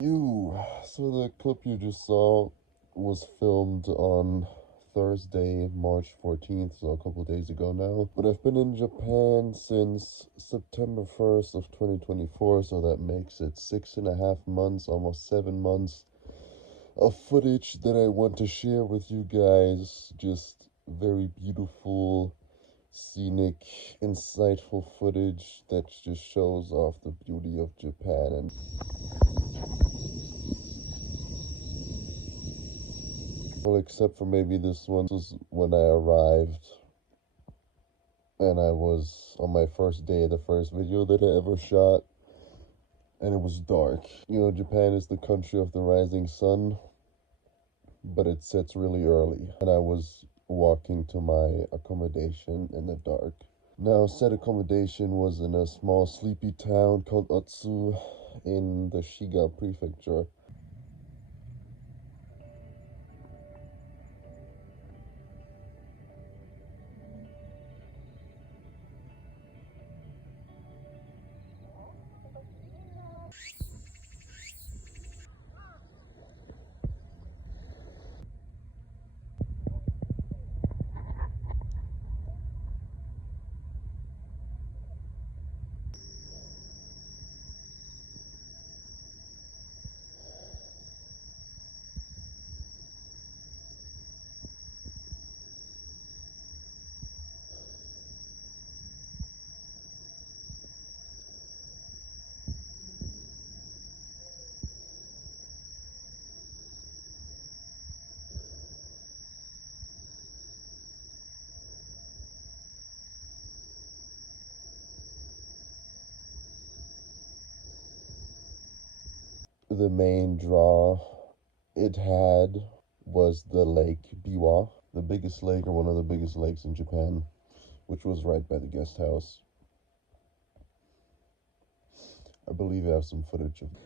So the clip you just saw was filmed on Thursday, March 14th, so a couple days ago now. But I've been in Japan since September 1st of 2024, so that makes it 6.5 months, almost 7 months of footage that I want to share with you guys. Just very beautiful, scenic, insightful footage that just shows off the beauty of Japan. And well, except for maybe this one. This was when I arrived and I was on my first day, the first video that I ever shot, and it was dark. You know, Japan is the country of the rising sun, but it sets really early, and I was walking to my accommodation in the dark. Now, said accommodation was in a small sleepy town called Otsu in the Shiga prefecture. The main draw it had was the lake Biwa, the biggest lake, or one of the biggest lakes in Japan, which was right by the guest house. I believe I have some footage of it.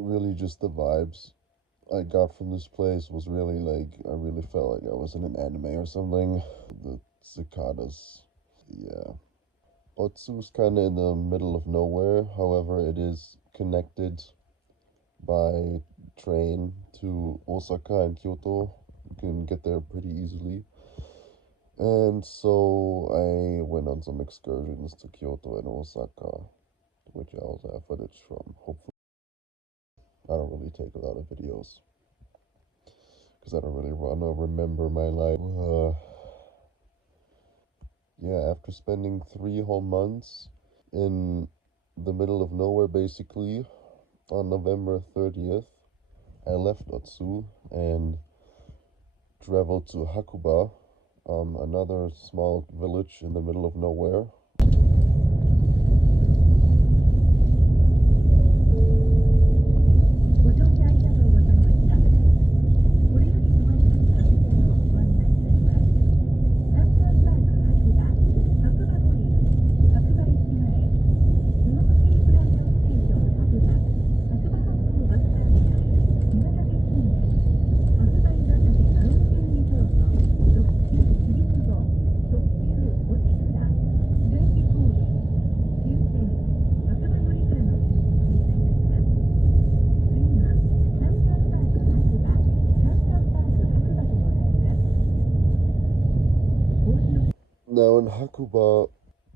Really just the vibes I got from this place was really like, I really felt like I was in an anime or something. The cicadas, yeah. Otsu's kind of in the middle of nowhere, however, it is connected by train to Osaka and Kyoto. You can get there pretty easily. And so I went on some excursions to Kyoto and Osaka, which I also have footage from. Hopefully, I don't really take a lot of videos because I don't really want to remember my life. Yeah, after spending 3 whole months in the middle of nowhere, basically, on November 30th, I left Otsu and traveled to Hakuba, another small village in the middle of nowhere. Now, in Hakuba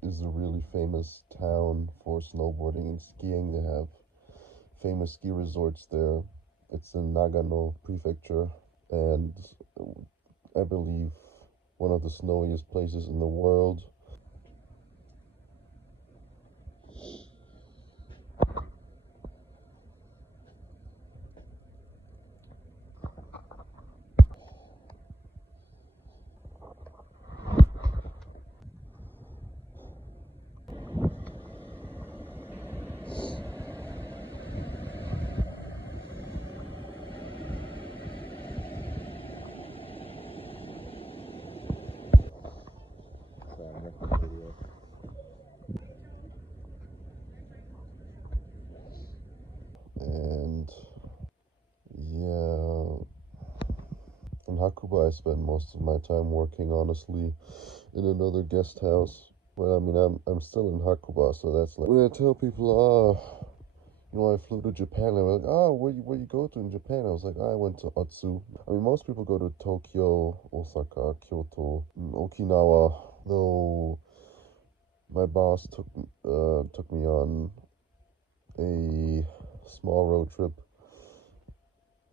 is a really famous town for snowboarding and skiing. They have famous ski resorts there. It's in Nagano Prefecture, and I believe one of the snowiest places in the world. And yeah, in Hakuba I spent most of my time working, honestly, in another guest house. Well, I mean, I'm still in Hakuba, so that's like when I tell people, I flew to Japan. They're like, where you go to in Japan? I was like, I went to Otsu. I mean, most people go to Tokyo, Osaka, Kyoto, Okinawa. Though my boss took me on a small road trip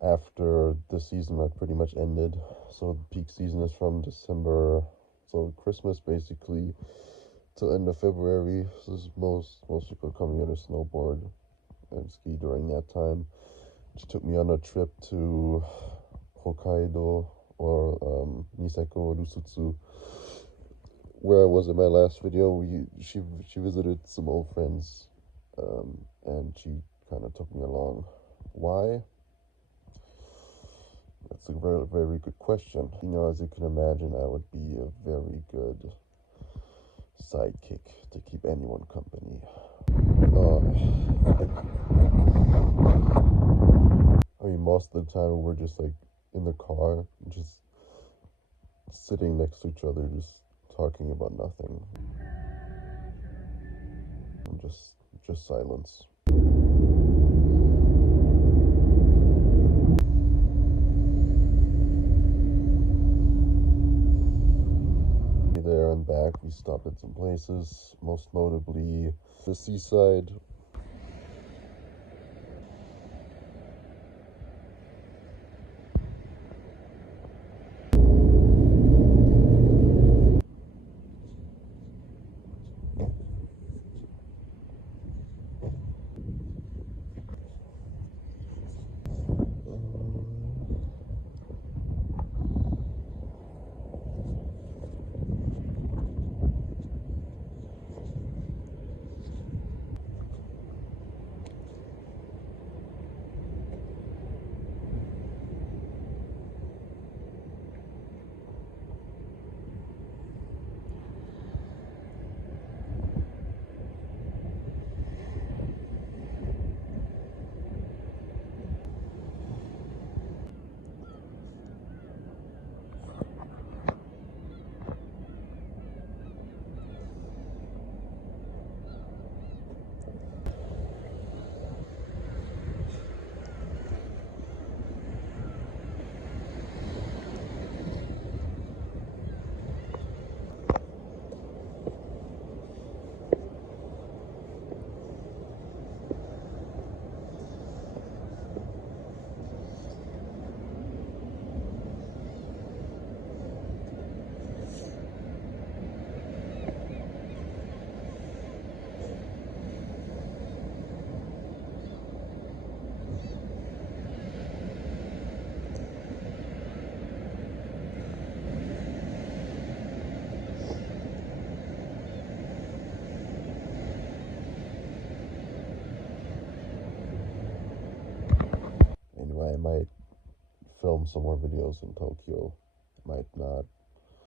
after the season had pretty much ended. So the peak season is from December, so Christmas basically till end of February. So this is most people come here to snowboard and ski during that time. She took me on a trip to Hokkaido or Niseko Rusutsu, where I was in my last video. She visited some old friends, and she kind of took me along. Why? That's a very, very good question. As you can imagine, I would be a very good sidekick to keep anyone company. I mean, most of the time we're just like in the car, just sitting next to each other, just talking about nothing. And just silence. There and back, we stopped at some places, most notably the seaside. Anyway, I might film some more videos in Tokyo. Might not.